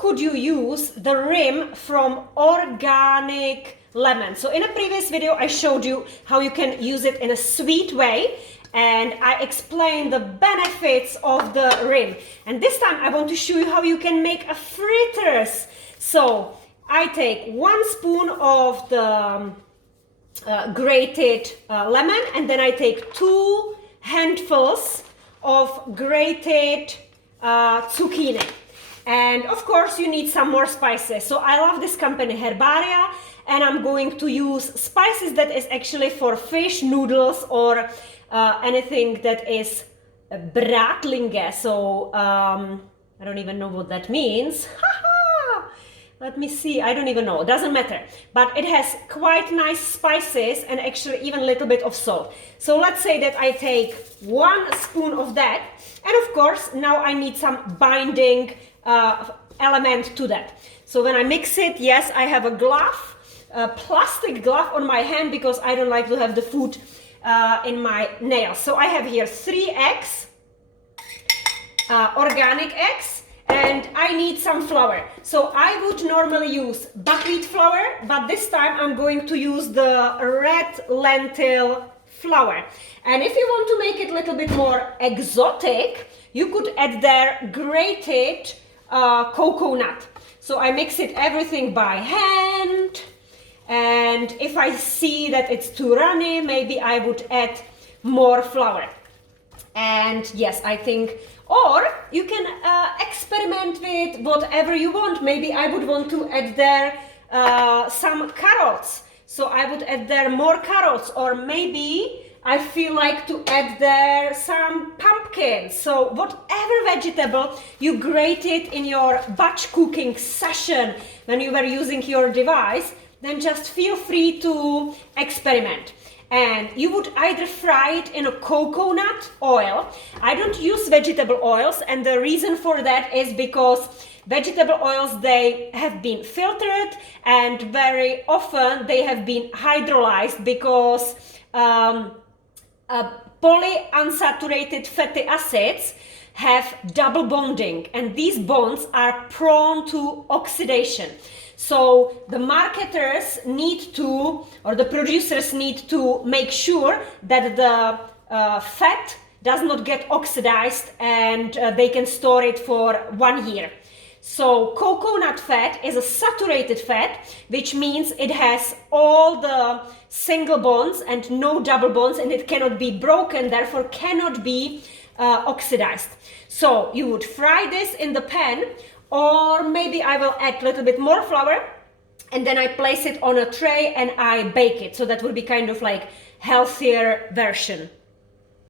could you use the rim from organic lemon? So in a previous video, I showed you how you can use it in a sweet way, and I explained the benefits of the rim. And this time I want to show you how you can make a fritters. So I take 1 spoon of the grated lemon, and then I take 2 handfuls of grated zucchini. And of course you need some more spices. So I love this company Herbaria, and I'm going to use spices that is actually for fish, noodles, or anything that is bratlinge. So I don't even know what that means. Let me see, I don't even know, doesn't matter. But it has quite nice spices and actually even a little bit of salt. So let's say that I take 1 spoon of that. And of course, now I need some binding element to that. So when I mix it, yes, I have a glove, a plastic glove on my hand because I don't like to have the food in my nails. So I have here 3 eggs, organic eggs. And I need some flour. So I would normally use buckwheat flour, but this time I'm going to use the red lentil flour. And if you want to make it a little bit more exotic, you could add there grated coconut. So I mix it everything by hand. And if I see that it's too runny, maybe I would add more flour. And yes, I think, or you can experiment with whatever you want. Maybe I would want to add there some carrots. So I would add there more carrots, or maybe I feel like to add there some pumpkins. So whatever vegetable you grated in your batch cooking session when you were using your device, then just feel free to experiment. And you would either fry it in a coconut oil. I don't use vegetable oils, and the reason for that is because vegetable oils, they have been filtered, and very often they have been hydrolyzed because polyunsaturated fatty acids have double bonding, and these bonds are prone to oxidation. So the marketers need to, or the producers need to make sure that the fat does not get oxidized, and they can store it for 1 year. So coconut fat is a saturated fat, which means it has all the single bonds and no double bonds, and it cannot be broken, therefore cannot be oxidized. So you would fry this in the pan, or maybe I will add a little bit more flour, and then I place it on a tray and I bake it. So that would be kind of like healthier version.